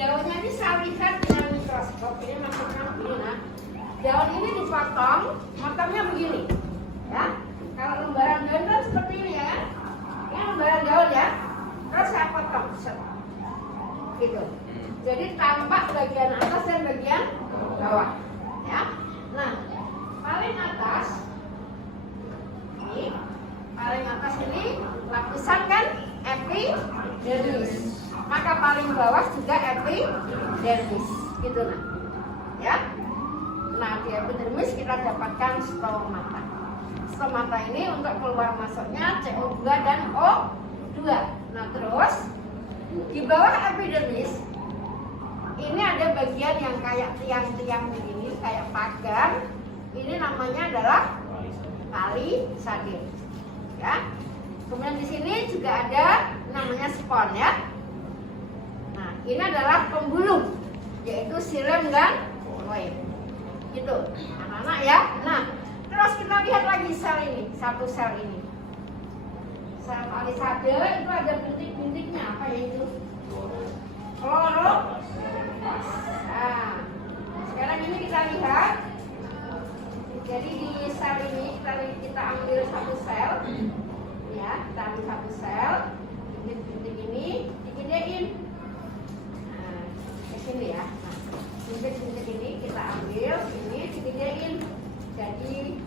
daunnya ini saya lihat dengan mikroskop ini maksudnya begini. Nah, daun ini dipotong, motongnya begini, ya. Kalau lembaran daun kan seperti ini ya kan? Ini lembaran daun ya. Terus saya potong, gitu. Jadi tampak bagian atas dan bagian bawah, ya. Nah, paling atas ini lapisan kan epidermis. Maka paling bawah juga epidermis, gitu nah. Ya. Nah, di epidermis kita dapatkan stomata. Stomata ini untuk keluar masuknya CO2 dan O2. Nah, terus di bawah epidermis ini ada bagian yang kayak tiang-tiang begini, kayak pagar. Ini namanya adalah palisader. Ya. Kemudian di sini juga ada namanya spon ya. Nah, ini adalah pembuluh, yaitu xilem dan koil. Gitu, anak-anak ya. Nah, terus kita lihat lagi sel ini, satu sel ini. Sel palisader itu ada bintik-bintiknya, apa ya itu? Kloroplast. Nah, sekarang ini kita lihat. Jadi di sel ini kita ambil satu sel, ya, kita ambil satu sel, bintik-bintik ini digedein. Nah, ke sini ya. Nah, bintik-bintik ini kita ambil, ini digedein. Jadi,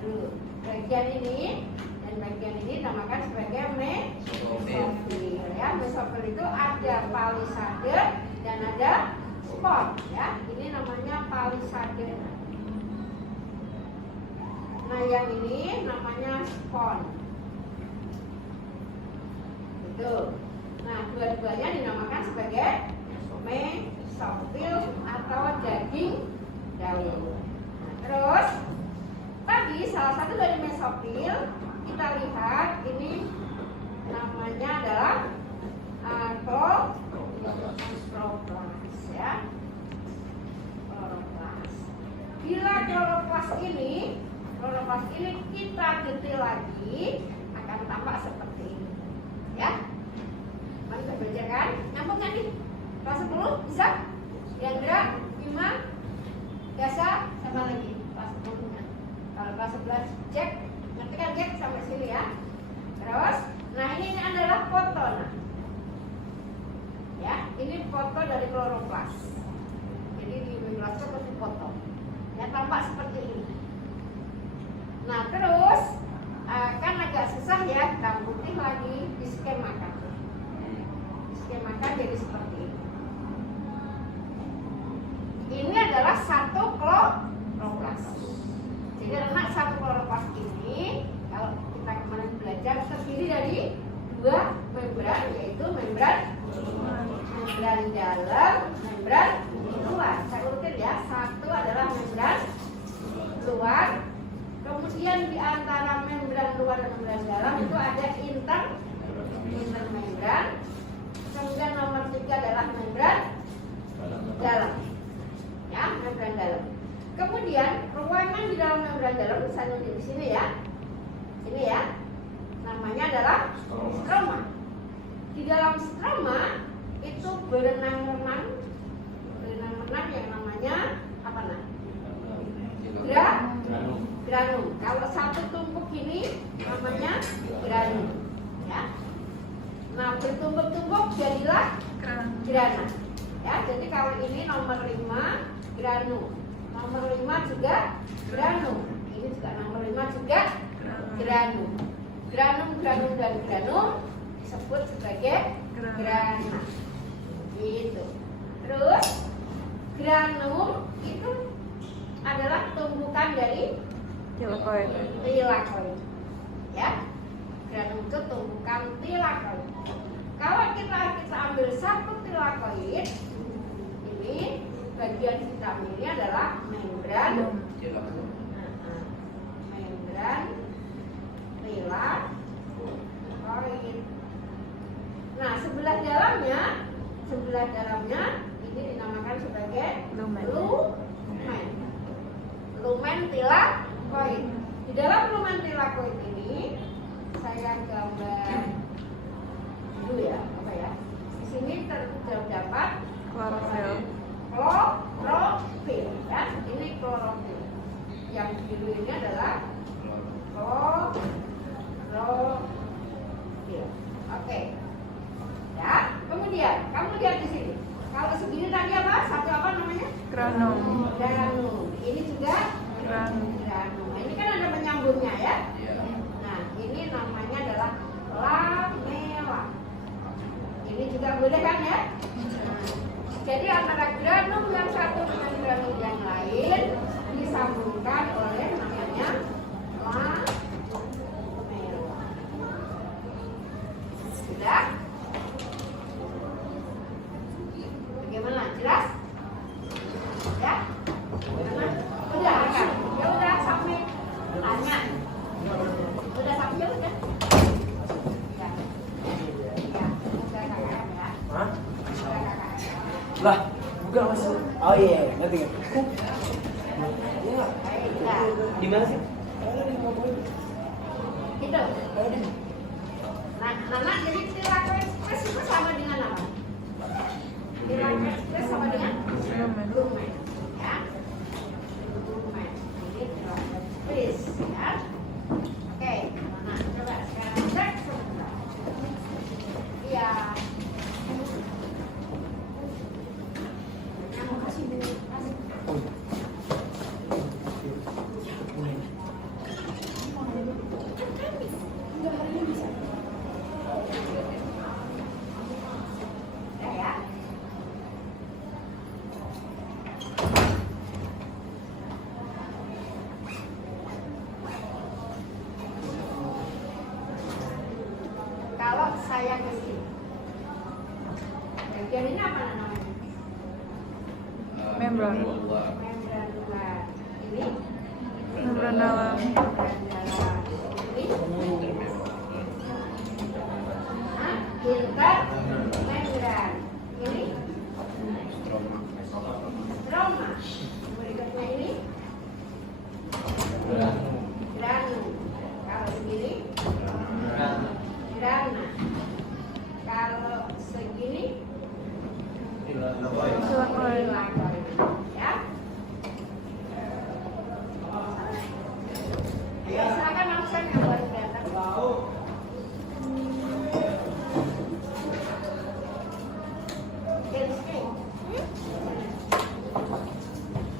dulu bagian ini dan bagian ini namakan sebagai mesofil. Ya, mesofil itu ada palisader dan ada spon. Ya, ini namanya palisader. Nah, yang ini namanya spon. Itu. Nah, dua-duanya dinamakan sebagai mesofil atau daging daun. Nah, terus tadi salah satu dari mesofil kita lihat ini namanya adalah kloroplast ya. Kloroplast. Bila kloroplast ini kita detail lagi akan tampak seperti ini ya. Mari kita baca kan, nyambung kan nih? Kelas 10 bisa? Yandra, Bima, Gasa, sama lagi kelas 10 nya. Kalau kelas 11 Jack, ngerti kan Jack sampai sini ya. Terus, nah ini adalah foto nah. Ya, ini foto dari kloroplast. Jadi di mikroskop harus foto. Ya, tampak seperti ini. Nah, terus kan agak susah ya, hitam putih lagi diskemakan. Diskemakan jadi seperti ini. Ini adalah satu kloroplast. Jadi anak satu kloroplast ini kalau kita kemarin belajar terdiri dari dua membran, yaitu membran dalam, membran luar. Saya urutin ya, satu adalah membran luar. Kemudian di antara membran luar dan membran dalam itu ada intermembran. Kemudian nomor 3 adalah membran dalam. Ya, membran dalam. Kemudian ruangan di dalam membran dalam saya nulis di sini ya. Sini ya. Namanya adalah stroma. Di dalam stroma itu berenang-renang yang namanya apa nah? Granum. Kalau satu tumpuk ini namanya granum, ya. Nah, bertumpuk-tumpuk jadilah grana. Ya, jadi kalau ini nomor 5 granum, nomor 5 juga granum, ini juga nomor 5 juga granum. Granum dan granum disebut sebagai grana. Gitu. Terus granum itu adalah tumbukan dari tilakoid. Ya, granum itu tumbukan tilakoid. Kalau kita ambil satu tilakoid, ini bagian vitaminnya adalah membran. Membran tilakoid. Nah, sebelah dalamnya ini dinamakan sebagai lumen tilakoid. Di dalam lumen tilakoid ini saya gambar dulu ya, apa ya? Di sini Granum. Granum. Ini juga Granum. granum. Nah, ini kan ada penyambungnya ya. Nah, ini namanya adalah lamela. Ini juga boleh kan ya? Nah, jadi antara granum yang satu dengan granum yang lain disambungkan oleh namanya lamela. Sudah? Bagaimana? Jelas? Ya? Gimana? Udah kan? Ya udah sampai tanya. Udah sampai ya udah. Ya. Ya, udah KKM ya. Hah? Udah KKM. Lah, bukan Mas. Oh iya, ngerti ngerti. Iya. Baiklah. Di mana sih? Gitu. Nah, Nana jadi perilaku ekspres itu sama dengan apa? Perilaku ekspres sama dengan lumen, ya. Lumen. Ini perilaku ekspres, ya. Oke. Nah, coba sekarang cek sebentar. Iya. Yang mau kasih dulu, kasih. Ya, ya. Kalau saya ke sini, bagian ini apa namanya? Membran. Membran luar. Ini Membran dalam. membran dalam. Ini intermembran. Ini stroma. Berikutnya ini granum. Kalau segini grana. Kalau segini Silakan. ya. Ya, silakan absen yang baru datang.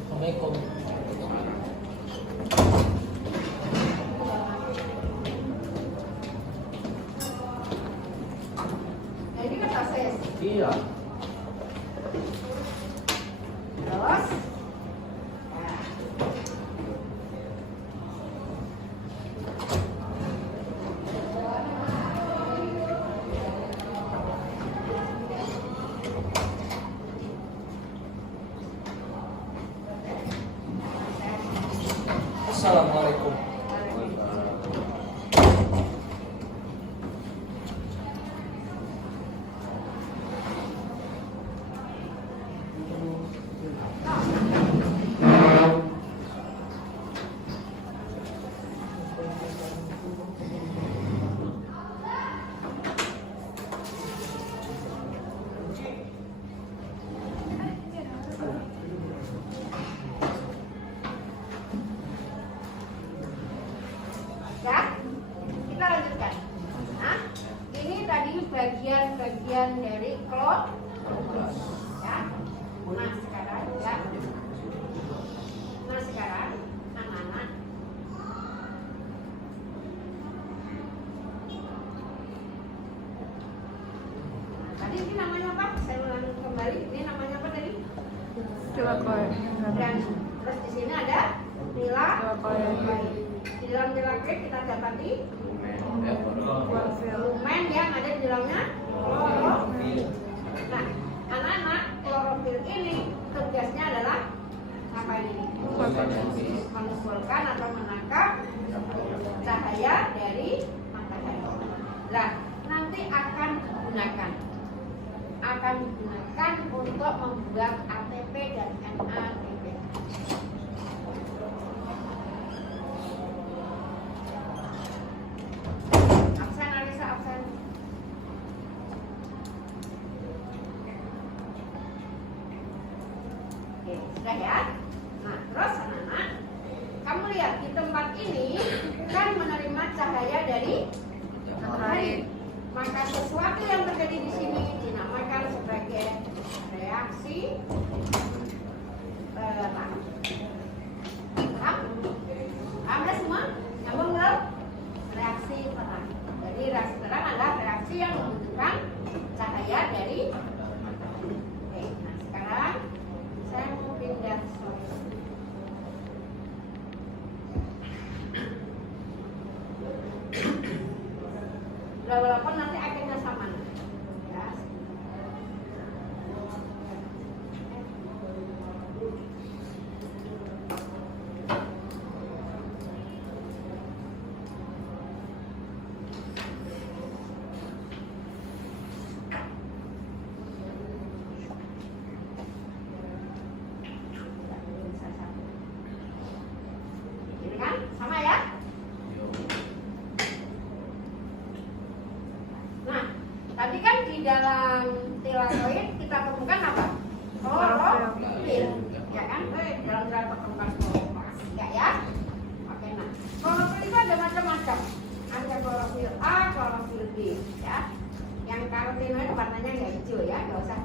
Assalamualaikum. Nah, ini kan proses. Iya. Terus, nah, Assalamualaikum. ya, kita lanjutkan. Nah, ini tadi bagian-bagian dari klot, ya. Nah sekarang, ya. Nah sekarang, anak-anak, tadi ini namanya apa? Saya ulangi kembali. Ini namanya apa tadi? Silakan. Dan terus di sini ada nila. Silakan. Di dalam nilai kita dapati Klorofil. lumen yang ada di dalamnya klorofil. Nah, anak-anak, klorofil ini tugasnya adalah apa ini? Mengumpulkan atau menangkap cahaya dari matahari. Nah, nanti akan digunakan untuk membuat ATP dan NADP. Absen Alisa, absen. Oke, sudah ya. Nah, terus anak-anak, kamu lihat di tempat ini kan menerima cahaya dari matahari. Maka sesuatu yang terjadi di sini dinamakan sebagai reaksi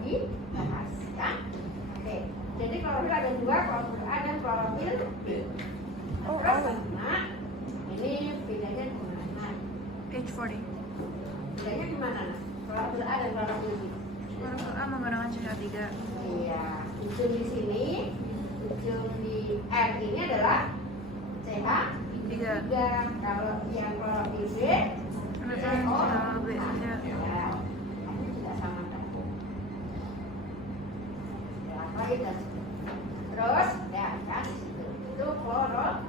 dibahas ya. Oke, jadi klorofil ada dua, klorofil A dan klorofil B. Terus nah, ini bedanya di mana? Page 40. Bedanya di mana? Klorofil A dan klorofil B. Klorofil A menggunakan CH3. Iya, ujung di sini, ujung di R ini adalah CH3. Kalau yang klorofil B menggunakan B saja. ya, ini juga sama tepung. Ya, terus ya kan di situ itu kloro.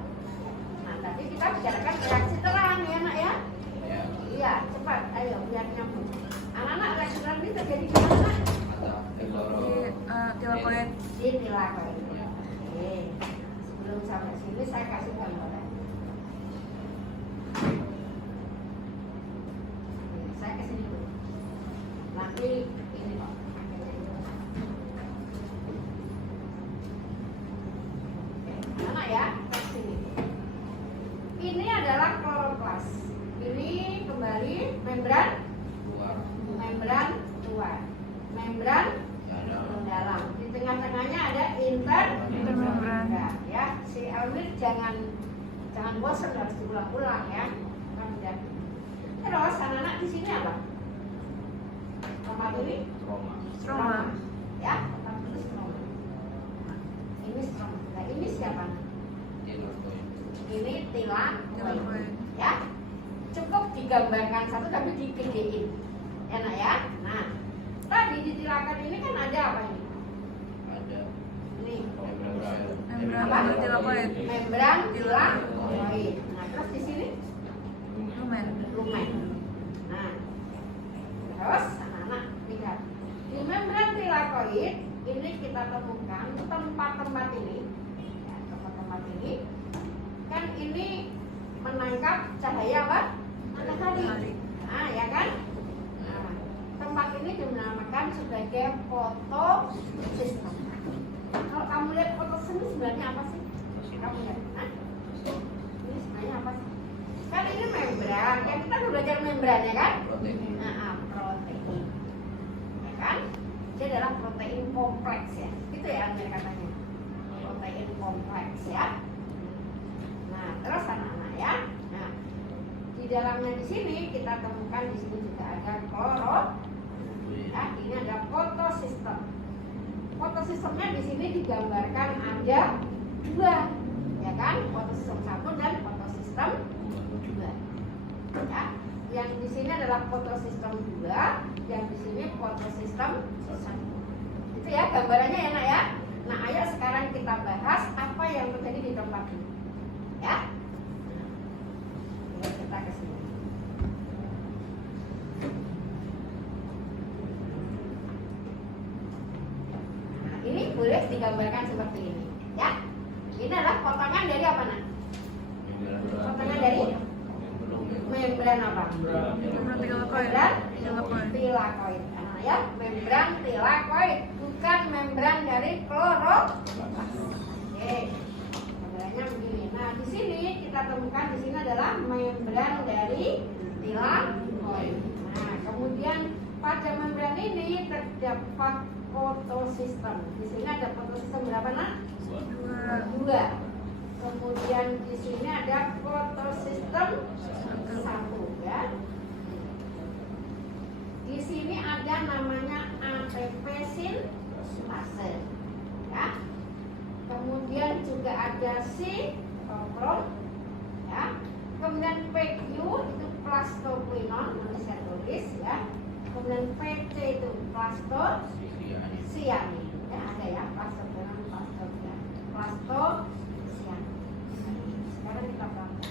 Nah tadi kita bicarakan reaksi terang ya nak ya. Iya cepat, ayo biar nyambung. Anak-anak reaksi terang ini terjadi di mana? Di tilakoid. Di tilakoid. Oke. Sebelum sampai sini saya kasih gambaran. Saya kesini dulu. Nanti ini Pak. Anak ya, ke sini. Ini adalah kloroplas. Ini kembali membran luar, membran dalam. Di tengah-tengahnya ada intermembran. Ya, si Elmir jangan bosan harus diulang-ulang ya. Kan udah. Terus anak-anak di sini apa? Tempat ini Stroma. ya, tempat itu stroma. Ini stroma. Nah ini siapa? Ini tilakoid. Ya, cukup digambarkan satu tapi digedein. Enak ya. Nah, tadi di tilakoid ini kan ada apa ini? Ini Membran tilakoid. membran tilakoid. Nah, terus di sini Lumen. lumen. Nah, terus anak-anak lihat di membran tilakoid ini kita temukan tempat-tempat ini, ya, tempat-tempat ini kan ini menangkap cahaya apa? Matahari. Nah, ya kan? Nah, tempat ini dinamakan sebagai fotosistem. Kalau kamu lihat fotosistem ini sebenarnya apa sih? Kamu lihat, nah, ini sebenarnya apa sih? Kan ini membran, kan kita udah belajar membran ya kan? Nah, protein, ya kan? Dia adalah protein kompleks ya, itu ya Amir katanya, protein kompleks ya. Nah, terus anak-anak ya, nah di dalamnya di sini kita temukan di sini juga ada klorofil. Nah, ini ada fotosistem. Fotosistemnya di sini digambarkan ada dua, ya kan? Fotosistem 1 dan fotosistem 2. Ya, yang di sini adalah fotosistem 2, yang di sini fotosistem 1. Itu ya gambarannya ya nak ya. Nah, ayo sekarang kita bahas apa yang terjadi di tempat ini. Ya. Nah, kita ke sini. Nah, ini boleh digambarkan seperti ini, ya. Ini adalah potongan dari apa nak? Potongan dari membran apa? Membran tilakoid. Membran tilakoid. Nah, ya, membran tilakoid, bukan membran dari kloroplas. Oke. Gambarnya begini. Nah, di sini kita temukan di sini adalah membran dari tilakoid. Nah, kemudian pada membran ini terdapat fotosistem. Di sini ada fotosistem berapa nak? 2. Kemudian di sini ada fotosistem 1 ya. Di sini ada namanya ATP sintase ya. Kemudian juga ada sitokrom ya. Kemudian PQ itu plastoquinon, nanti saya tulis ya. Kemudian PC itu plastosianin ya, ada ya plastoquinon, plastosianin. Sekarang kita bahas.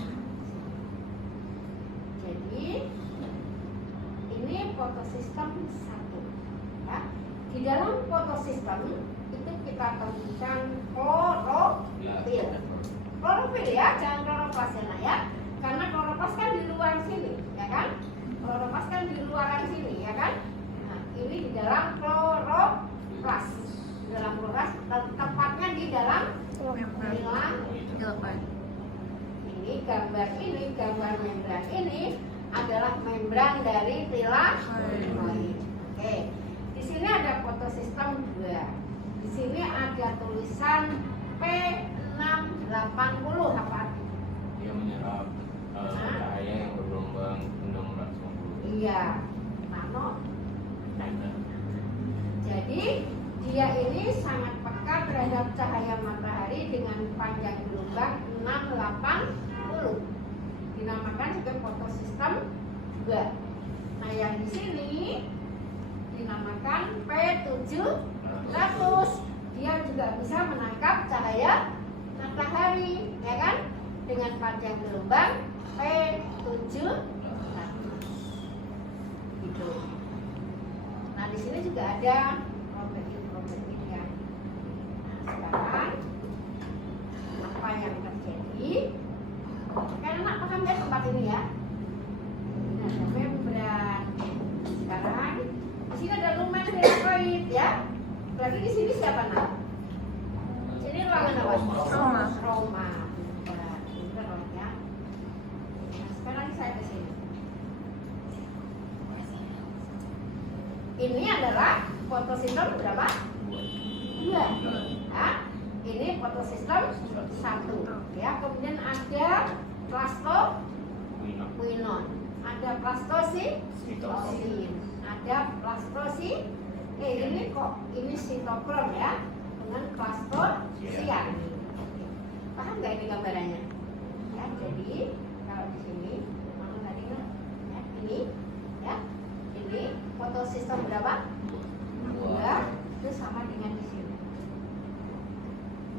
Jadi ini fotosistem 1 ya. Di dalam fotosistem itu kita temukan klorofil. Klorofil ya, jangan kloroplas ya nak ya. Karena kloroplas kan di luar sini, ya kan? Kloroplas kan di luaran sini, ya kan? Nah, ini di dalam kloroplas. Di dalam kloroplas, tepatnya di dalam Tilakoid. ini gambar membran ini adalah membran dari tilakoid. Oke. Di sini ada fotosistem tulisan P680 apa artinya? Dia menyerap cahaya yang bergelombang 650 Iya, nano. Jadi dia ini sangat peka terhadap cahaya matahari dengan panjang gelombang 680. Dinamakan juga fotosistem juga. Nah, yang di sini dinamakan P700. Dia juga bisa menangkap cahaya matahari, ya kan? Dengan panjang gelombang P700. Gitu. Nah, di sini juga ada protein-proteinnya. Nah, sekarang apa yang terjadi? Kan anak paham ya tempat ini ya? Ini ada membran. Sekarang di sini ada lumen hidroid ya. Berarti di sini siapa nak? Sini ruangan apa? Stroma. Stroma. Nah, pinter loh ya. Nah, sekarang saya ke sini. Ini adalah fotosistem berapa? 2. Nah, ini fotosistem 1. Ya, kemudian ada plastoquinon, ada plastositosin, ada plastosi. Ini kok ini sitokrom ya, dengan plastosian. Paham nggak ini gambarannya? Ya, jadi kalau di sini mana tadi kan? Ya, ini ya. Ini fotosistem berapa? 2. Itu sama dengan di sini.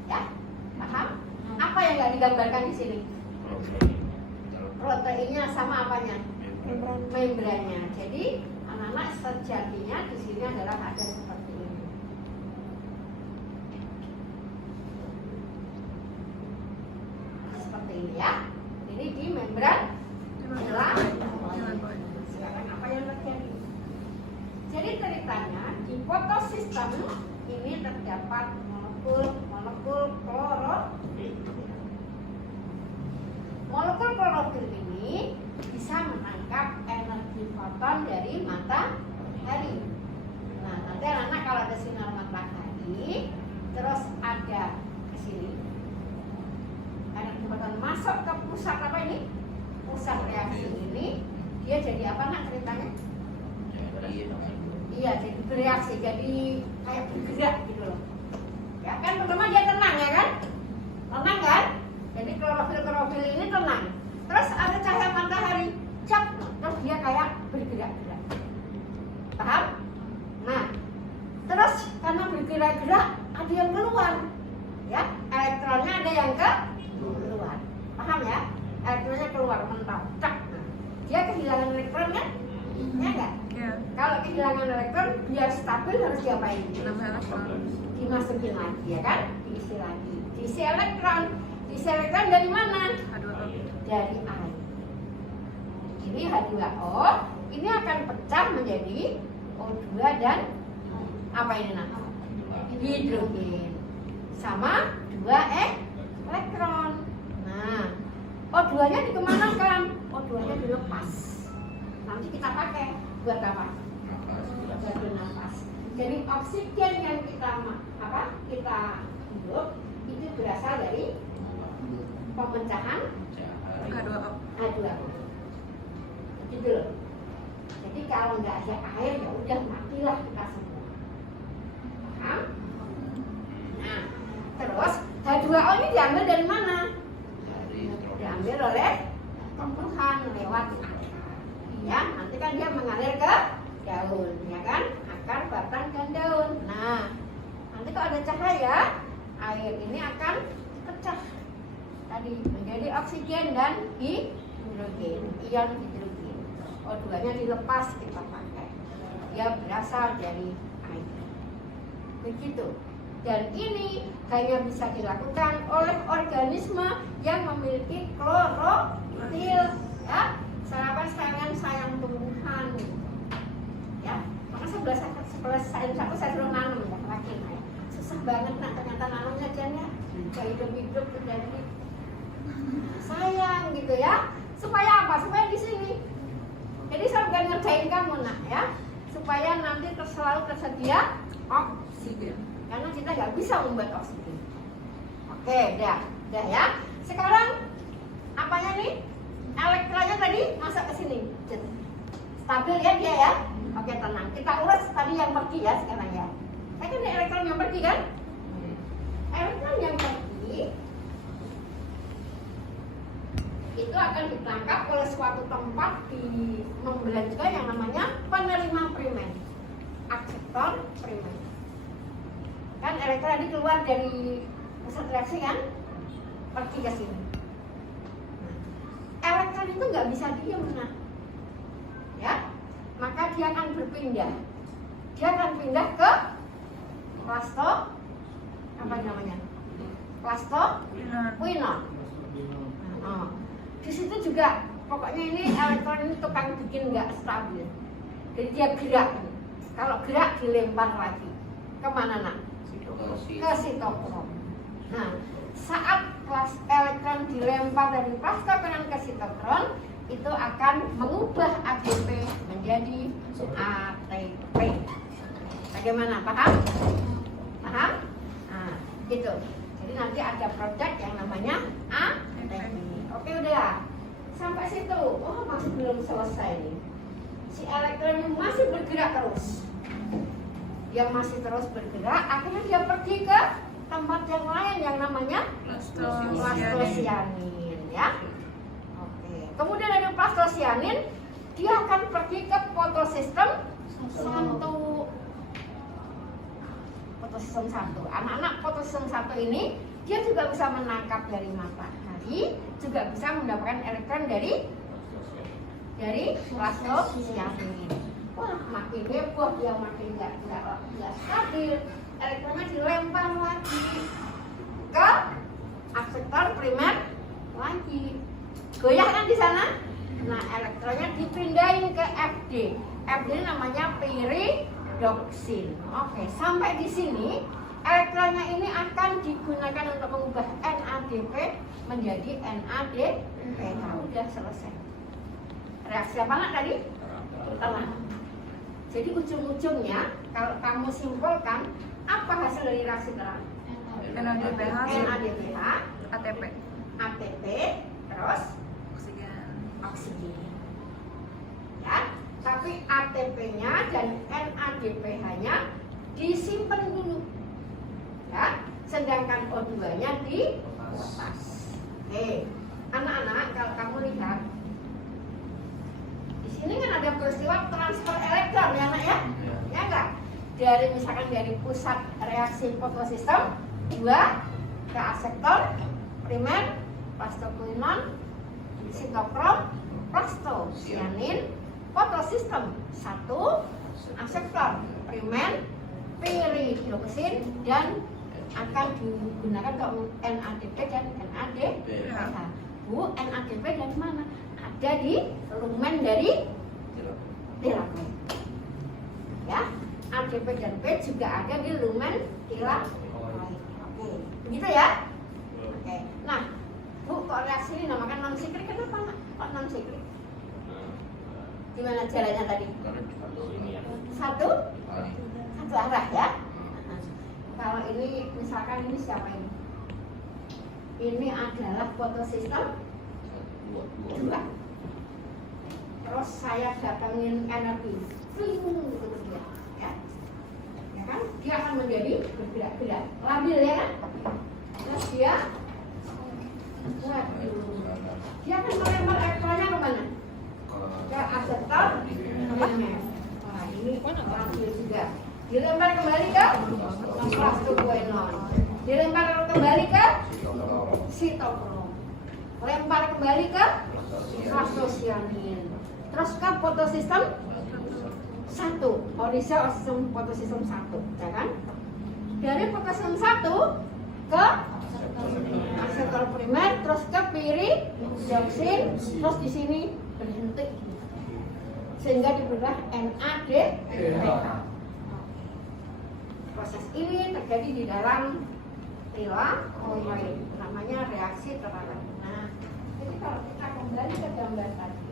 Ya, paham? Apa yang nggak digambarkan di sini? Proteinnya sama apanya? Membrannya. Jadi anak-anak sejatinya di sini adalah ada seperti ini. Seperti ini ya. Ini di membran adalah. Sekarang apa yang terjadi? Jadi ceritanya di fotosistem ini terdapat molekul klorofil. Molekul klorofil ini bisa menangkap energi foton dari matahari. Nah, nanti anak-anak kalau ada sinar matahari, terus ada ke sini, energi foton masuk ke pusat apa ini? Pusat reaksi ini, dia jadi apa nak ceritanya? Iya, jadi bereaksi, jadi kayak bergerak gitu loh. Ya kan, pertama dia tenang ya kan? Tenang kan? Jadi klorofil ini tenang. Terus ada cahaya matahari, cap, terus dia kayak bergerak-gerak. Paham? Nah, terus karena bergerak-gerak ada yang keluar, ya, elektronnya ada yang keluar. Paham ya? Elektronnya keluar mental, cak. Nah, dia kehilangan elektron kan? Ya enggak? Ya. Kalau kehilangan elektron, biar stabil harus diapain? Nambah elektron. Dimasukin lagi ya kan? Diisi lagi. Diisi elektron. Diisi elektron dari mana? H2O. Dari air. Ini H2O, ini akan pecah menjadi O2 dan apa ini nak? Hidrogen. Sama 2 elektron. Nah, O2-nya dikemanakan? O2-nya dilepas. Nanti kita pakai buat apa? Buat bernafas. Jadi oksigen yang kita hidup itu berasal dari pemecahan H2O. H2O. Gitu loh. Jadi kalau nggak ada air ya udah matilah kita semua. Paham? Nah, terus H2O ini diambil dari mana? Diambil oleh tumbuhan lewat akar. Ya, nanti kan dia mengalir ke daun, ya kan? Akar, batang, dan daun. Nah, nanti kalau ada cahaya, air ini akan pecah tadi menjadi oksigen dan hidrogen, ion hidrogen. O2-nya dilepas kita pakai. Dia berasal dari air. Begitu. Dan ini hanya bisa dilakukan oleh organisme yang memiliki klorofil, ya. Sarapan sayang tumbuhan, ya. Maka sebelah sayang satu saya suruh nanam ya, lagi ya. Susah banget nak ternyata nanamnya Jan ya. Kayak hidup jadi sayang gitu ya. Supaya apa? Supaya di sini. Jadi saya bukan ngerjain kamu nak ya, supaya nanti selalu tersedia oksigen. karena kita nggak bisa membuat oksigen. Oke, dah ya. Sekarang apanya nih? Elektronnya tadi masuk ke sini. Stabil ya dia ya. Oke, tenang. Kita ulas tadi yang pergi ya sekarang ya. Saya kan elektron yang pergi kan? Elektron yang pergi itu akan ditangkap oleh suatu tempat di membelah juga yang namanya penerima primer, akseptor primer. Kan elektron tadi keluar dari pusat reaksi kan, pergi ke sini. Elektron itu nggak bisa diem, nah, ya, maka dia akan berpindah. Dia akan pindah ke plasto, apa namanya? Plastoquinone. Nah, di situ juga pokoknya ini elektron ini tukang bikin nggak stabil. Jadi dia gerak. Kalau gerak dilempar lagi kemana nak? Ke sitokrom. Nah, saat elektron dilempar dari plastoquinone ke sitokrom, itu akan mengubah ADP menjadi ATP. Bagaimana? Paham? Paham? Nah, gitu. Jadi nanti ada produk yang namanya ATP. Oke, udah. Sampai situ. Oh, masih belum selesai nih. Si elektron ini masih bergerak terus. Dia masih terus bergerak, akhirnya dia pergi ke tempat yang lain yang namanya plastosianin, ya. Oke. Kemudian dari plastosianin dia akan pergi ke fotosistem 1. Fotosistem 1. Anak-anak fotosistem 1 ini dia juga bisa menangkap dari matahari, juga bisa mendapatkan elektron dari plastosianin. Wah, makin heboh, dia makin nggak stabil. Elektronnya dilempar lagi ke akseptor primer lagi. Goyah kan di sana? Nah, elektronnya dipindahin ke FD. FD ini namanya piridoksin. Oke, sampai di sini elektronnya ini akan digunakan untuk mengubah NADP menjadi NADPH. Udah selesai. Reaksi apa nak tadi? Terang. Jadi ujung-ujungnya kalau kamu simpulkan, apa hasil dari reaksi terang? NADPH, ATP, terus oksigen. Ya, tapi ATP-nya dan NADPH-nya disimpan dulu. Ya, sedangkan O2-nya dilepas. Oke, anak-anak kalau kamu lihat ini kan ada peristiwa transfer elektron ya nak ya? Ya enggak? Dari misalkan dari pusat reaksi fotosistem 2 ke akseptor primer, plastoquinone, sitokrom, plastosianin, fotosistem 1, akseptor primer, piridoksin, dan akan digunakan untuk NADP dan NADPH. Bu, NADP dari mana? Ada di lumen dari tilakoid. Ya, ADP dan P juga ada di lumen tilakoid. Oke, begitu ya? Oke. Nah, Bu, kok reaksi ini namakan non siklik? Kenapa nak? Kok non siklik? Gimana jalannya tadi? Satu arah ya. Kalau ini misalkan ini siapa ini? Ini adalah fotosistem 2. Terus saya datangin energi, gitu dia, ya kan? Dia akan menjadi bergerak-gerak, labil ya kan? Terus dia akan melempar elektronnya kemana? Ke akseptor primer. Wah, ini labil juga. Dilempar kembali ke plastoquinone. Dilempar kembali ke sitokrom. Lempar kembali ke plastosianin. Terus ke fotosistem 1, Odisha fotosistem 1, ya kan? Dari fotosistem 1 ke akseptor primer, terus ke piridoksin, terus di sini berhenti sehingga dibelah NADPH. Proses ini terjadi di dalam tilakoid, namanya reaksi terang. Nah, jadi kalau kita kembali ke gambar tadi,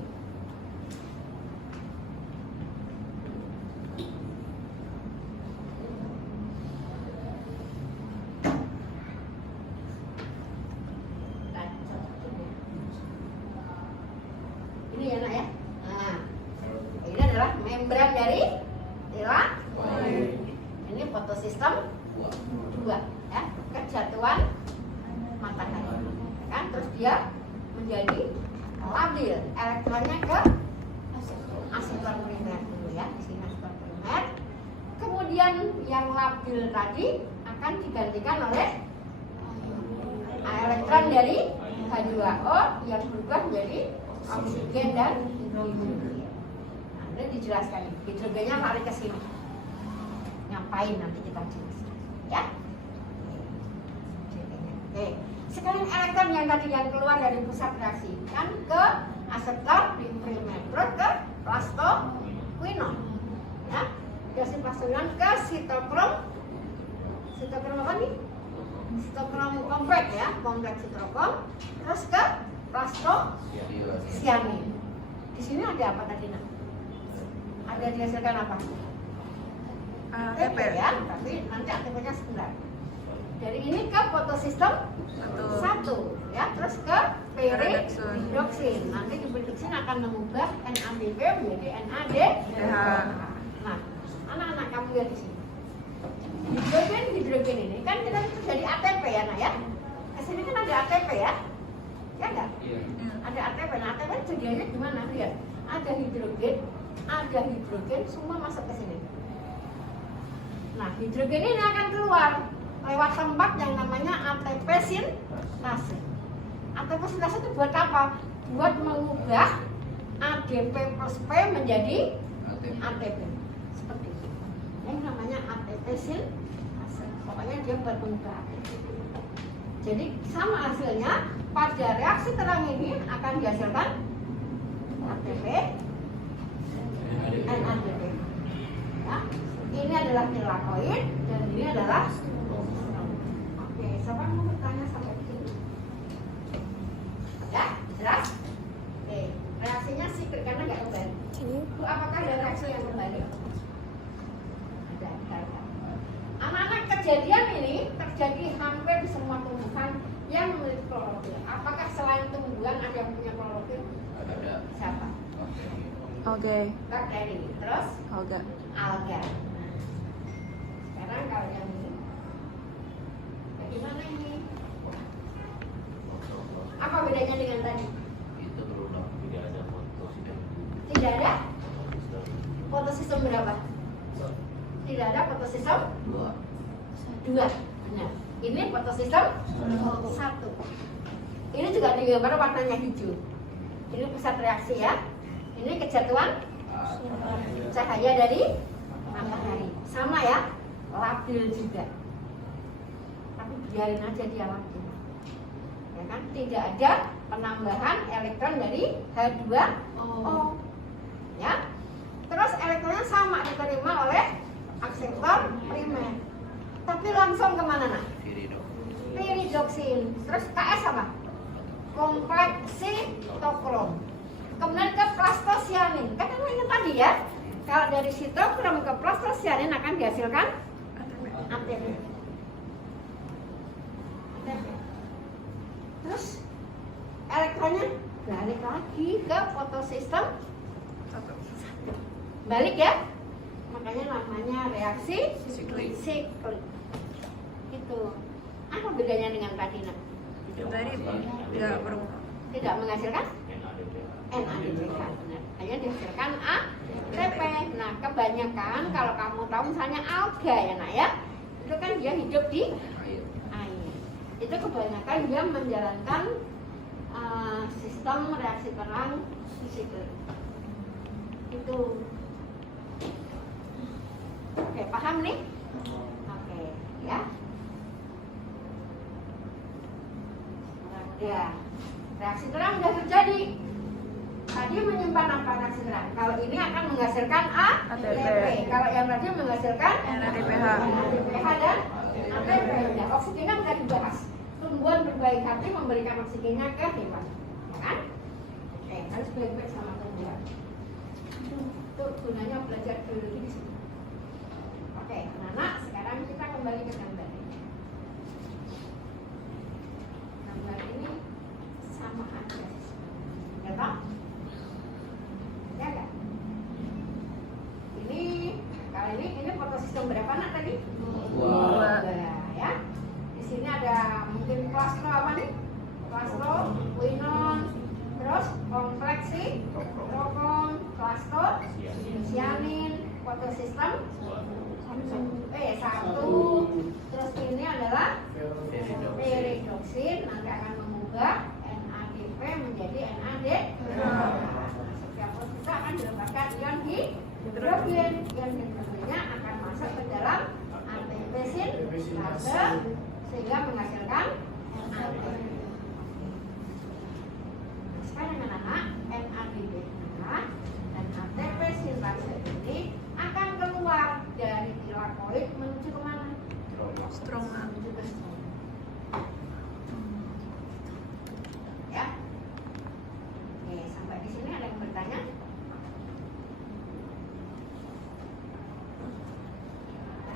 membran dari tilakoid. Ini fotosistem 2 ya, kejatuhan matahari kan, terus dia menjadi labil, elektronnya ke asitron primer dulu ya, di sini asitron primer. Kemudian yang labil tadi akan digantikan oleh elektron dari H2O yang berubah menjadi oksigen dan hidrogen. Nah, ini dijelaskan, hidrogennya lari ke sini. Ngapain nanti kita jelaskan ya. Oke, sekarang elektron yang tadi yang keluar dari pusat reaksi kan ke aseton primer, terus ke plastoquinone ya, dari plastoquinone ke sitokrom apa nih, sitokrom kompleks ya, kompleks sitokrom, terus ke plastosianin. Di sini ada apa tadi nak? Ada dihasilkan apa? ATP ya, tapi nanti ATP-nya sekunder. Dari ini ke fotosistem 1 ya, terus ke peridoksin. Nanti di peridoksin akan mengubah NADP menjadi NADPH. Nah, anak-anak kamu lihat di sini. Hidrogen ini kan kita jadi ATP ya nak ya. Kesini kan ada ATP ya, ya enggak? Iya. Ada ATP. Nah, ATP jadinya gimana? Lihat, ada hidrogen, semua masuk ke sini. Nah, hidrogen ini akan keluar lewat tempat yang namanya ATP sintase. ATP sintase itu buat apa? Buat mengubah ADP plus P menjadi ATP. Seperti itu. Ini namanya ATP sintase. Pokoknya dia buat mengubah ATP. Jadi sama hasilnya, pada reaksi terang ini akan dihasilkan ATP, NADP. Ya. Ini adalah tilakoid dan ini adalah. Oke, siapa yang mau bertanya sampai sini? Ya, jelas? Oke, reaksinya siklik karena nggak kembali. Bu, apakah ada reaksi yang kembali? Ada. Anak-anak, kejadian ini terjadi hampir di semua tumbuhan yang memiliki klorofil. Apakah selain tumbuhan ada yang punya klorofil? Ada. Siapa? Oke. Bakteri. Terus? Alga. Sekarang kalau yang ini, bagaimana ini? Apa bedanya dengan tadi? Itu berulang, tidak ada fotosistem. Tidak ada fotosistem berapa? Tidak ada fotosistem 2. Benar. Ini fotosistem 1. Ini juga digambar warnanya hijau. Ini pusat reaksi ya. Ini kejatuhan cahaya dari matahari. Sama ya, labil juga. Tapi biarin aja dia labil. Ya kan? Tidak ada penambahan elektron dari H2O. Ya. Terus elektronnya sama diterima oleh akseptor primer. Tapi langsung kemana nak? Peridoksin. Terus KS apa? Kompleks sitokrom. Kemudian ke plastosianin. Kan ingat tadi ya, kalau dari sitokrom ke plastosianin akan dihasilkan ATP. Terus elektronnya balik lagi ke fotosistem 1. Balik ya. Makanya namanya reaksi siklik. Itu. Apa bedanya dengan tadi nak? Tadi tidak berubah. Tidak menghasilkan NADPH, benar. Hanya dihasilkan ATP. Nah, kebanyakan kalau kamu tahu misalnya alga ya nak ya, itu kan dia hidup di air. Itu kebanyakan dia menjalankan sistem reaksi terang siklik. Itu. Oke, paham nih? Oke, ya. Ya, reaksi terang sudah terjadi. Tadi menyimpan apa reaksi terang? Kalau ini akan menghasilkan ATP. Kalau yang tadi menghasilkan NADPH. NADPH dan ATP. Ya, oksigennya sudah dibahas. Tumbuhan berbaik hati memberikan oksigennya ke hewan, ya kan? Oke, harus baik-baik sama tumbuhan. Itu gunanya belajar biologi di sini. Oke, anak-anak, sekarang kita kembali ke gambar ini. Gambar ini sama aja, ya Pak? Ya kan? sintrase sehingga menghasilkan NADPH. Sekarang anak-anak, NADPH dan ATP sintrase ini akan keluar dari tilakoid menuju kemana? Stroma. Menuju ke stroma. Ya. Oke, sampai di sini ada yang bertanya?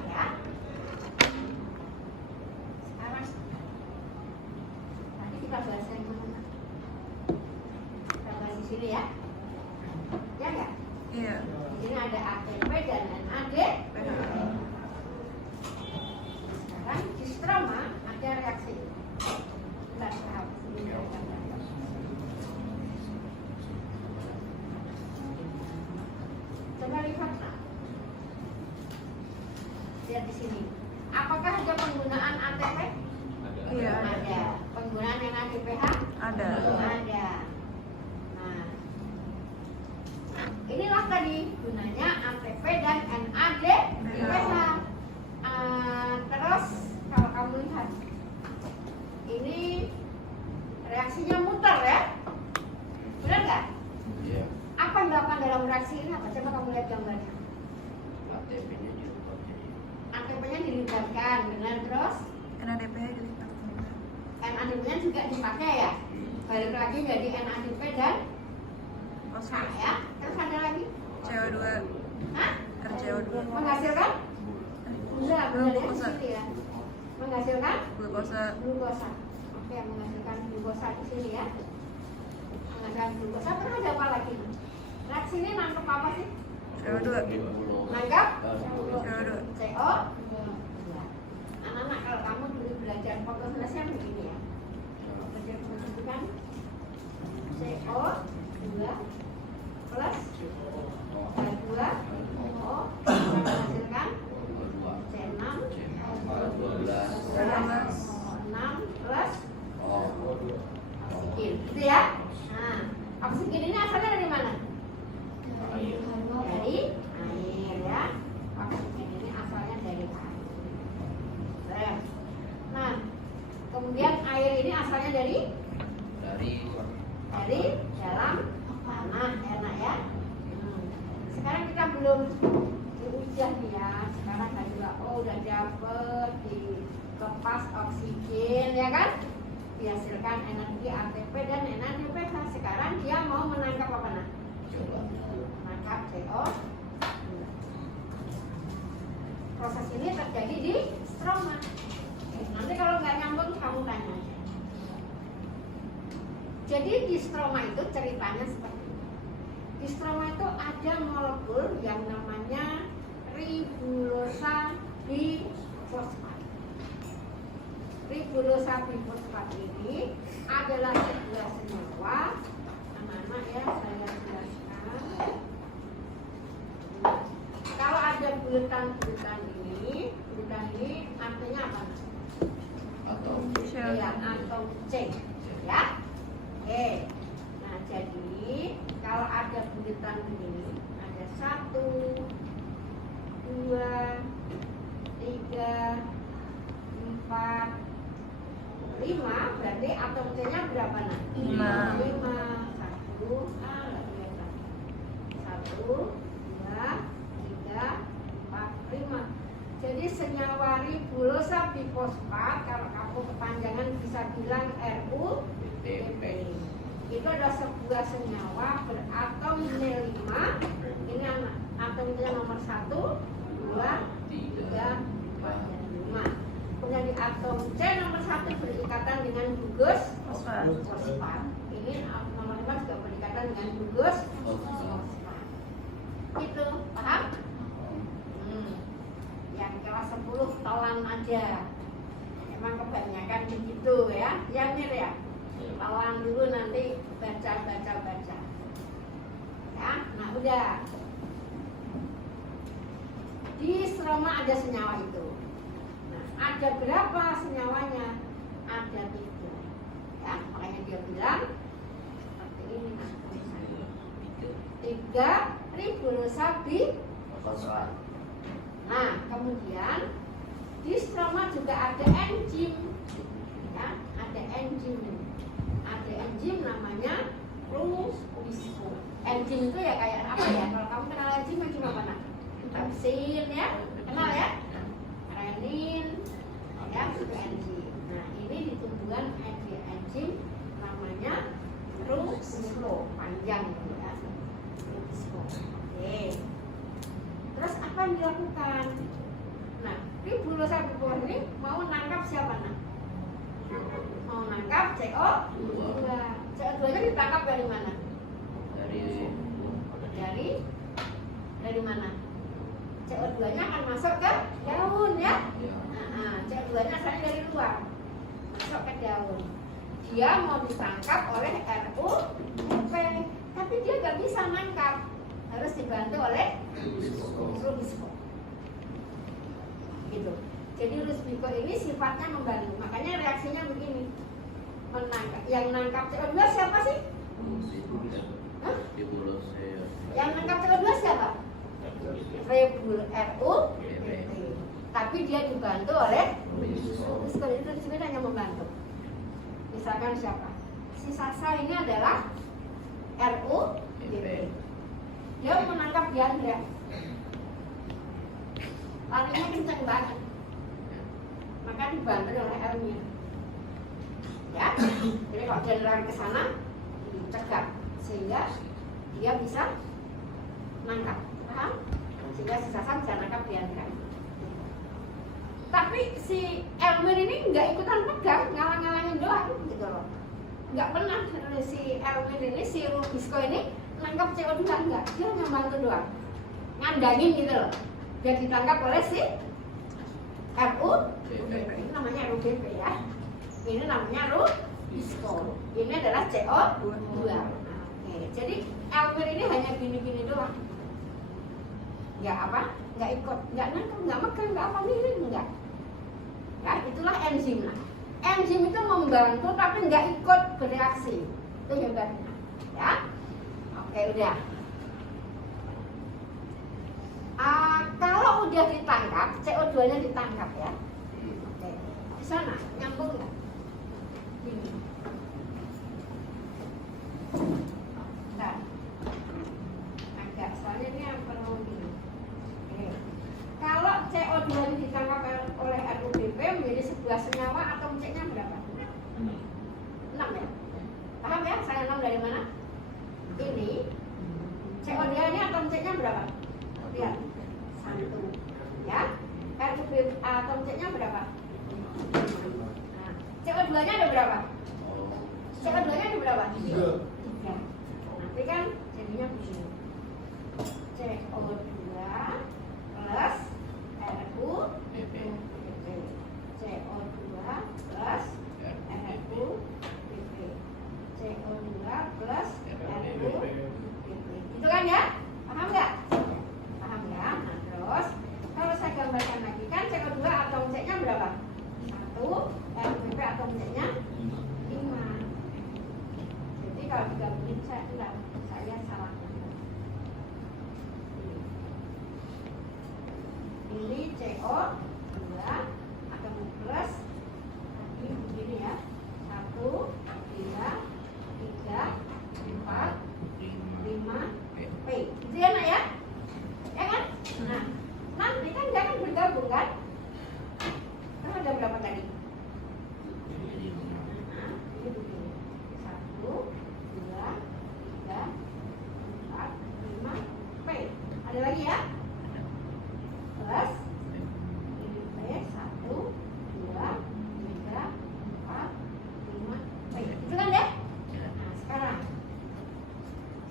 Ya. Sekarang tadi kita bahas yang mana? Kita bahas di sini ya. Ya enggak? Iya. Di sini ada ATP dan NAD. Sekarang di stroma ada reaksi. Kita tahap ini. Coba lihat nah. Lihat di sini. Apakah ada penggunaan ATP? Iya. Ada. Penggunaan NADPH? Ada. Ada. Nah, inilah tadi gunanya ATP dan NADPH. Terus kalau kamu lihat, ini reaksinya muter ya, benar nggak? Iya. Apa yang dilakukan dalam reaksi ini? Apa? Coba kamu lihat gambarnya. ATP-nya dirubah jadi ATP-nya dilibatkan, benar, terus NADPH dilipat. NADP-nya juga dipakai ya. Balik lagi jadi NADP dan K Fosfat. ya. Terus ada lagi? CO2. Hah? RCO2. Menghasilkan? Enggak, benar ya, di Glukosa. sini ya. Menghasilkan Glukosa. glukosa. Oke, menghasilkan glukosa di sini ya. Menghasilkan glukosa. Terus ada apa lagi? Reaksi ini nangkep apa sih? CO2. Nangkep CO2. CO. Anak-anak kalau kamu dulu belajar fotosintesnya begini ya. Belajar itu kan CO2 plus H2O menghasilkan C6 6 plus oksigen, gitu ya. Nah, oksigen ini asalnya dari mana? Dari air ya. Oksigen ini asalnya dari air. Nah, kemudian air ini asalnya dari dalam tanah, enak ya. Sekarang kita belum diujian nih ya. Sekarang kan juga udah dapet dilepas oksigen ya kan, dihasilkan energi ATP dan NADPH. Sekarang dia mau menangkap apa nah? Menangkap CO. Proses ini terjadi di stroma. Nanti kalau nggak nyambung kamu tanya aja. Jadi di stroma itu ceritanya seperti ini. Di stroma itu ada molekul yang namanya ribulosa bifosfat. Ribulosa bifosfat ini adalah sebuah senyawa. Anak-anak ya, saya jelaskan. Kalau ada bulatan-bulatan ini artinya apa? Ya, atom C. Ya. Oke. Nah, jadi kalau ada bulatan begini, ada 1, 2, 3, 4, 5, berarti atom C-nya berapa nah? 5. 1, 2, 3, 4, 5. Jadi senyawa ribulosa bifosfat, kalau kamu kepanjangan bisa bilang RuBP. Itu adalah sebuah senyawa beratom N5. Ini atom itu nomor 1, 2, 3, 4, dan 5. Kemudian di atom C nomor 1 berikatan dengan gugus fosfat. Ini nomor 5 juga berikatan dengan gugus fosfat. Itu paham? Yang kelas 10 telan aja. Emang kebanyakan begitu ya. Ya Mir ya. Telan dulu nanti baca. Ya, nah udah. Di stroma ada senyawa itu. Nah, ada berapa senyawanya? Ada 3. Ya, makanya dia bilang seperti ini nah. 3 ribulosa bifosfat. Nah, kemudian Di stroma juga ada enzim, ya, ada enzim namanya rubisco. Enzim itu ya kayak apa ya? Kalau kamu kenal enzim apa nak? Pepsin ya, kenal ya? Renin, ya itu enzim. Nah ini di tumbuhan ada enzim namanya rubisco, panjang ya, rubisco. Oke. Terus apa yang dilakukan? Nah, ribulus herbivora ini mau nangkap siapa nak? Mau nangkap CO2. CO2-nya ditangkap dari mana? Dari mana? CO2-nya akan masuk ke daun ya. Nah, CO2-nya asalnya dari luar, masuk ke daun. Dia mau ditangkap oleh RUP, tapi dia nggak bisa nangkap, harus dibantu oleh rubisco. Gitu. Jadi rubisco ini sifatnya membantu. Makanya reaksinya begini. Menangkap. Yang nangkap CO2 siapa sih? Hah? Yang nangkap CO2 siapa? RUP. Tapi dia dibantu oleh rubisco. Itu sebenarnya hanya membantu. Misalkan siapa? Si Sasa ini adalah RUP. Dia menangkap Diandra. Larinya kencang banget, maka dibantu oleh Elmir. Ya, jadi kalau dia lari ke sana, dicegah sehingga dia bisa nangkap, paham? Sehingga si Sasa bisa nangkap Diandra. Tapi si Elmir ini nggak ikutan pegang, ngalang-ngalangin doang, gitu loh. Nggak pernah si Elmir ini, si rubisco ini nangkap CO2 enggak, dia hanya bantu doang, ngandangin gitu loh. Dia ditangkap oleh si RUP, ini namanya RUBP ya. Ini namanya rubisco. Ini adalah CO2. Nah, oke. Jadi Elmir ini hanya gini-gini doang. Nggak apa? Nggak ikut, nggak nangkap, nggak megang, nggak apa miring, nggak. Ya, itulah enzim. Nah, enzim itu membantu tapi nggak ikut bereaksi. Itu hebatnya. Ya. Oke, udah. Kalau udah ditangkap, CO2-nya ditangkap ya. Oke. Di sana nyambung nggak? Ini. Bentar. Agak, soalnya ini yang perlu ini. Oke. Kalau CO2-nya ditangkap oleh RUBP menjadi sebuah senyawa, atomnya berapa? 6 ya? Paham ya? Saya 6 dari mana? Ini CO2-nya atomnya berapa? Lihat. 1 ya. RUBP atomnya berapa? Nah, CO2-nya ada berapa? CO2-nya ada berapa? 3. Nanti kan jadinya begini. CO2 plus RUBP. CO2 plus RUBP. CO2 plus RUBP. Itu kan ya? Paham nggak? Paham ya? Nah terus kalau saya gambarkan lagi kan CO2 atom C-nya berapa? 1, RUBP atom C-nya 5. Jadi kalau digabungin saya salah. Ini CO2 atom plus ini begini ya. 1, 2, 3, 4, 5, P. Itu ya nak ya? Ya kan? Nah, nanti kan dia akan bergabung kan? Kan ada berapa tadi? Nah, ini begini. 1, 2, 3, 4, 5, P. Ada lagi ya? Plus ini P 1, 2, 3, 4, 5, P. Itu kan ya? Nah,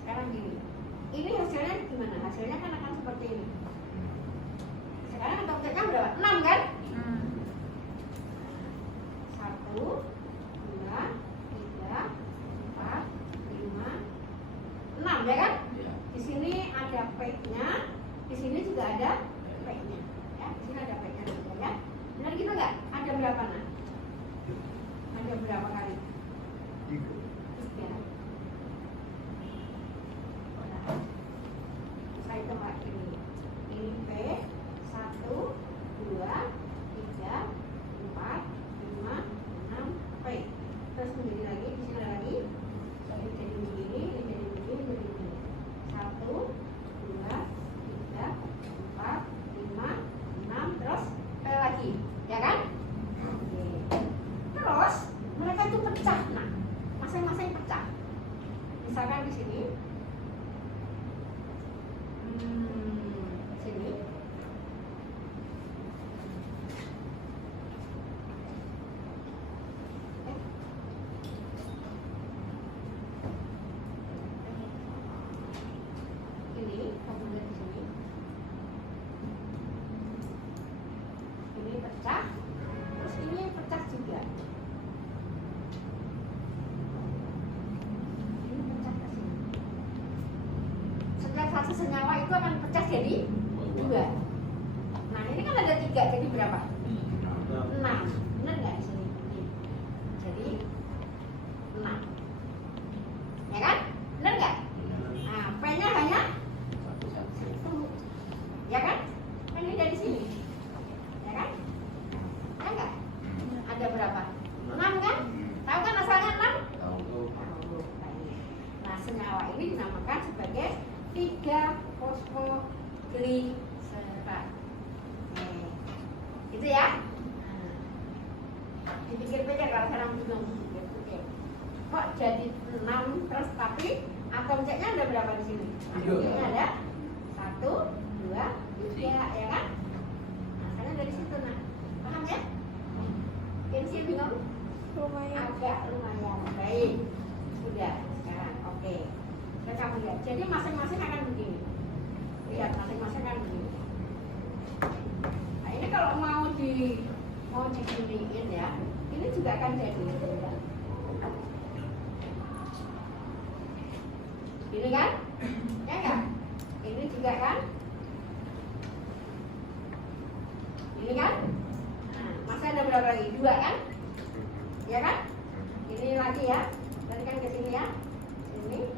sekarang gini. Ini hasilnya gimana? Hasilnya kan akan seperti ini. Sekarang atomnya berapa? 6 kan? 1, 2, 3, 4, 5, 6 ya kan? Di sini ada P-nya, di sini juga ada P-nya. Ya, di sini ada P-nya juga ya. Benar gitu nggak? Ada berapa nak? Ada berapa kali? 3. Saya coba ini P 1, 2, 3, senyawa itu akan pecah jadi 2. Nah ini kan ada 3, jadi berapa? 6. Benar nggak di sini? Jadi 6. Ya kan? Benar nggak? Nah, P-nya hanya 1. Ya kan? Kan ini dari sini. Ya kan? Ya enggak? Ada berapa? 6 kan? Tahu kan asalnya 6? Nah, senyawa ini dinamakan sebagai 3-fosfogliserat. Gitu ya? Dipikir-pikir kalau sekarang bingung. Kok jadi 6 terus tapi atom C-nya ada berapa di sini? Ini ada 1, 2, 3, ya kan? Nah, karena dari situ, nah, paham ya? Yang sih bingung? Agak lumayan. Baik, sudah sekarang. Oke. Sekarang kamu lihat. Jadi masing-masing akan begini. Lihat masing-masing akan begini. Nah, ini kalau mau diginiin ya, ini juga akan jadi. Ya. Ini kan? Ya kan? Ini juga kan? Ini kan? Nah, masih ada berapa lagi? 2 kan? Ya kan? Ini lagi ya. Tadi kan ke sini ya. Sini.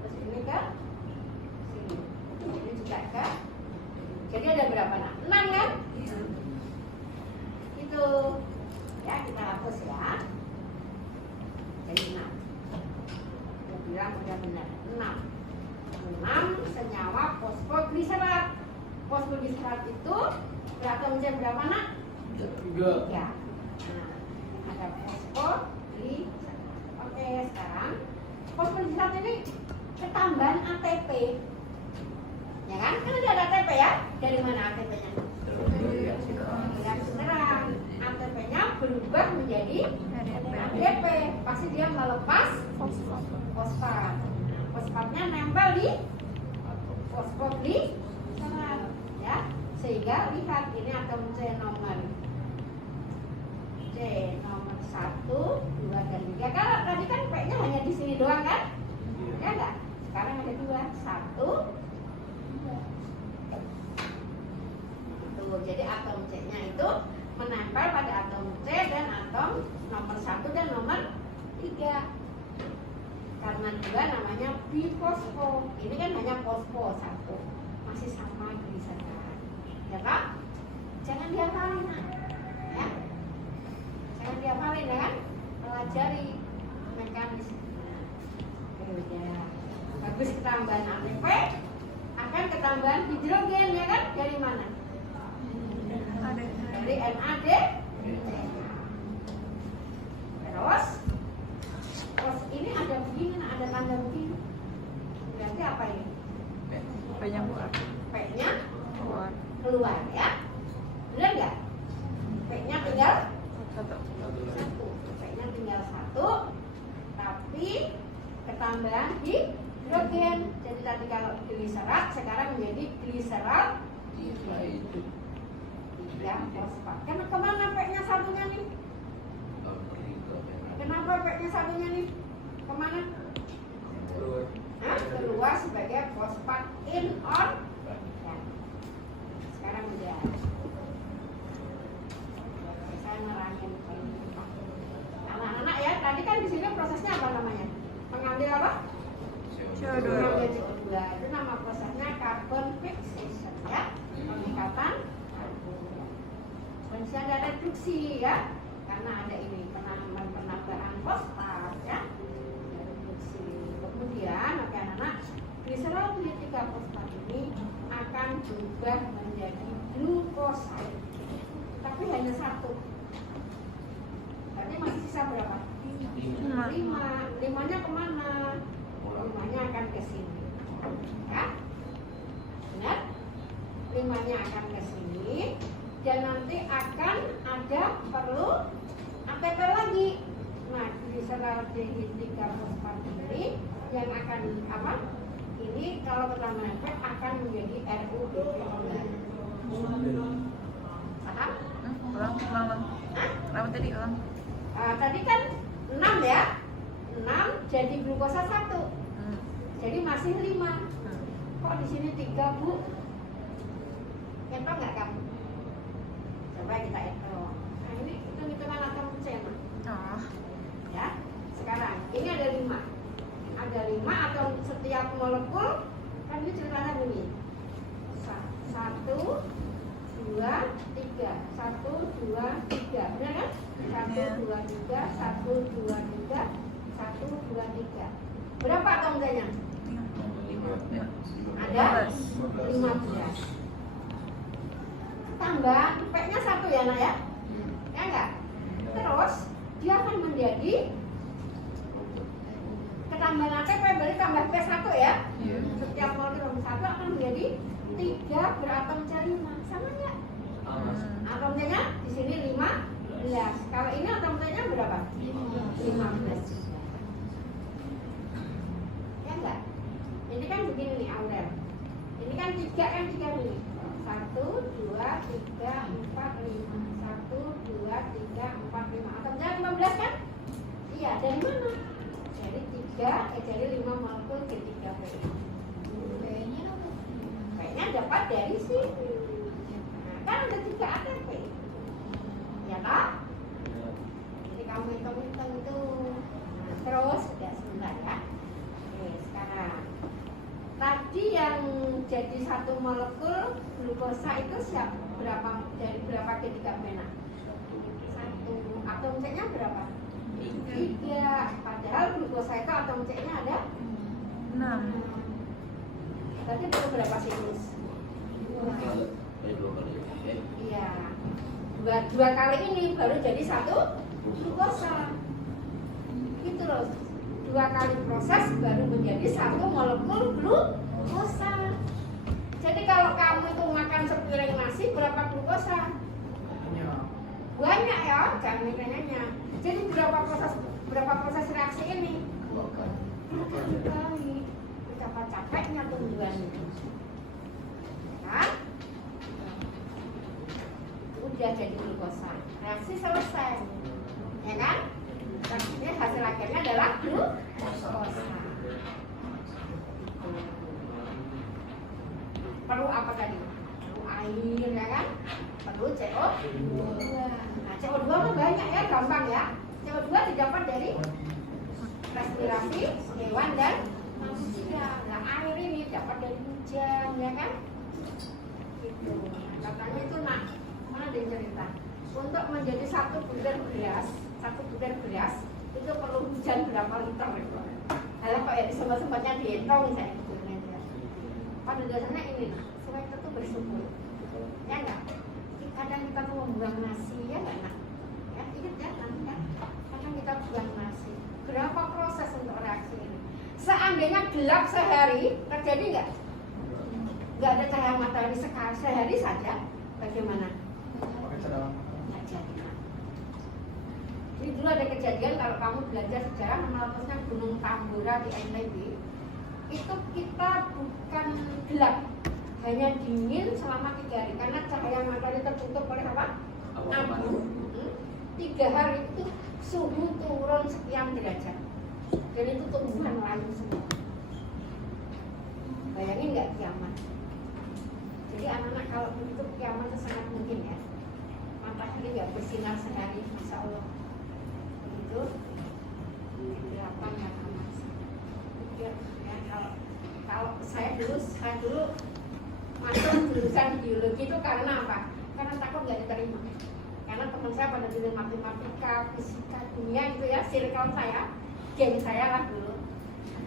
Terus ini ke sini. Ini juga ke. Jadi ada berapa nak? 6 kan? Itu. Ya, kita hapus ya. Jadi 6. Kita bilang udah benar. 6 senyawa fosfogliserat. Fosfogliserat itu beratom C berapa nak? 3. Ada fosfogliserat. Oke, sekarang fosfogliserat ini ketambahan ATP. Ya kan? Kan ada ATP ya? Dari mana ATP-nya? Reaksi terang. ATP-nya berubah menjadi ADP. Pasti dia melepas fosfat. Fosfatnya nempel di fosfogliserat, ya. Sehingga lihat ini atom C nomor 1, 2, dan 3. Kalau tadi kan P-nya hanya di sini doang kan? Ya enggak? Sekarang ada 2, 1, 2. Tuh, jadi atom C-nya itu menempel pada atom C dan atom nomor 1 dan nomor 3. Karena 2 namanya bifosfo. Ini kan hanya fosfo 1. Masih sama gliserat. Ya Pak? Jangan dihafalin, nah. Ya. Jangan dihafalin ya kan? Pelajari mekanisme. Ya. Habis ketambahan ATP akan ketambahan hidrogen ya kan? Dari mana? Dari NAD. Terus ini ada begini, ada tanda begini. Berarti apa ini? P-nya keluar. P-nya keluar ya. Benar nggak? P-nya tinggal 1. P-nya tinggal 1. Tapi ketambahan hidrogen. Jadi tadi kalau gliserat sekarang menjadi gliserol 3 fosfat. Kemana P-nya satunya nih? Kenapa P-nya satunya nih? Kemana? Keluar sebagai fosfat inorganik. Ya. Sekarang udah. Saya nerangin anak-anak ya. Tadi kan di sini prosesnya apa namanya? Mengambil apa? CO2. Mengambil CO2. Itu nama prosesnya carbon fixation ya. Pengikatan karbon. Dan ada reduksi ya. Karena ada ini penambahan fosfat ya. Reduksi. Kemudian oke anak-anak, gliserol 3 fosfat ini akan berubah menjadi glukosa. Tapi hanya 1. Berarti masih sisa berapa? 5. 5-nya kemana? 5-nya akan ke sini. Ya? Benar? 5-nya akan ke sini. Dan nanti akan ada perlu ATP lagi. Nah, gliserol D3 fosfat ini yang akan apa? Ini kalau ketambahan P akan menjadi RuBP. Paham? Ulang. Ulang tadi ulang. Tadi kan 6 ya. 6 jadi glukosa 1. Jadi masih 5. Kok Kok di sini 3, Bu? Hitung nggak kamu? Coba kita hitung. Nah, ini hitung-hitungan atom cema. Oh. Ya. Sekarang ini ada 5. Ada 5 atom setiap molekul. Kan ini ceritanya begini. 1, 2, 3. 1, 2, 3. Benar kan? 1, 2, 3. 1, 2, 3. 1, 2, 3. Berapa atom C-nya? Ada 15. Tambah P-nya 1 ya, Nak ya? Ya enggak? Terus dia akan menjadi ketambahan ATP berarti tambah P1 ya? Iya. Setiap molekul 1 akan menjadi 3 beratom C5. Sama enggak? Atom C-nya di sini 15. Kalau ini atom C-nya berapa? 15. Ya enggak? Ini kan begini nih Aurel. Ini kan 3M3 ini. 1, 2, 3, 4, 5. 1, 2, 3, 4, 5. Atom C 15 kan? Iya, dari mana? Dari 5 molekul G3P. P-nya dapat dari sini. Nah, kan ada 3 ATP. Ya tak? Jadi kamu hitung-hitung itu. Nah, terus, ya sebentar ya. Oke, sekarang. Tadi yang jadi 1 molekul glukosa itu berapa? Dari berapa G3P? 1. Atom C-nya berapa? 3. Padahal glukosa itu atom C-nya ada 6. Berarti perlu berapa siklus? Iya. Dua kali ini baru jadi 1 glukosa. Gitu loh. 2 kali proses baru menjadi 1 molekul glukosa. Jadi kalau kamu itu makan sepiring nasi berapa glukosa? Banyak ya, jangan mikirnya. Jadi berapa proses reaksi ini? 2 kali. Betapa capeknya tumbuhan itu. Kan? Udah jadi glukosa. Reaksi selesai. Ya kan? Ini hasil akhirnya adalah glukosa. Perlu apa tadi? Perlu air ya kan? Perlu CO2. Nah, CO2 mah banyak ya, gampang ya. CO2 didapat dari respirasi hewan dan manusia. Nah, air ini dapat dari hujan ya kan? Gitu. Katanya itu nak, mana ada yang cerita? Untuk menjadi 1 butir beras itu perlu hujan berapa liter gitu. Kalau kok ya sempat-sempatnya dihitung saya gitu. Pada dasarnya ini, supaya kita tuh bersyukur. Ya enggak? Kadang kita tuh membuang nasi ya enggak nak? Ya ingat ya nanti kan. Kadang kita buang nasi. Berapa proses untuk reaksi ini? Seandainya gelap sehari, terjadi enggak? Enggak ada cahaya matahari sehari saja, bagaimana? Enggak jadi. Jadi dulu ada kejadian kalau kamu belajar sejarah meletusnya Gunung Tambora di NTB. Itu kita bukan gelap, hanya dingin selama 3 hari karena cahaya matahari tertutup oleh apa? Abu. 3 hari itu suhu turun sekian derajat. Dan itu tumbuhan layu semua. Bayangin nggak kiamat? Jadi anak-anak kalau begitu kiamat itu sangat mungkin ya. Matahari nggak bersinar sehari, masya Allah. Begitu. Kegelapan yang amat. Ya, kalau saya dulu masuk jurusan biologi itu karena apa? Karena takut nggak diterima. Karena teman saya pada jurusan matematika, fisika, kimia itu ya, circle saya, geng saya lah dulu.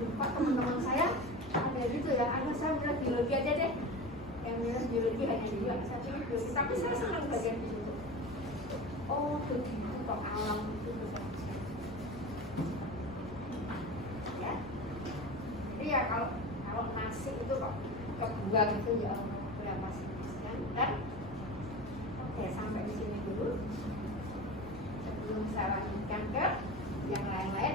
Lupa teman-teman saya ada gitu ya, anak saya bilang biologi aja deh. Yang bilang biologi hanya dia, saya pikir biologi, tapi saya senang bagian di situ. Oh begitu kok alam itu berbeda. Ya, jadi ya kalau nasi itu kok kebuang itu ya berapa sih kan? Dan oke sampai di sini dulu. Sebelum saya lanjutkan ke yang lain-lain.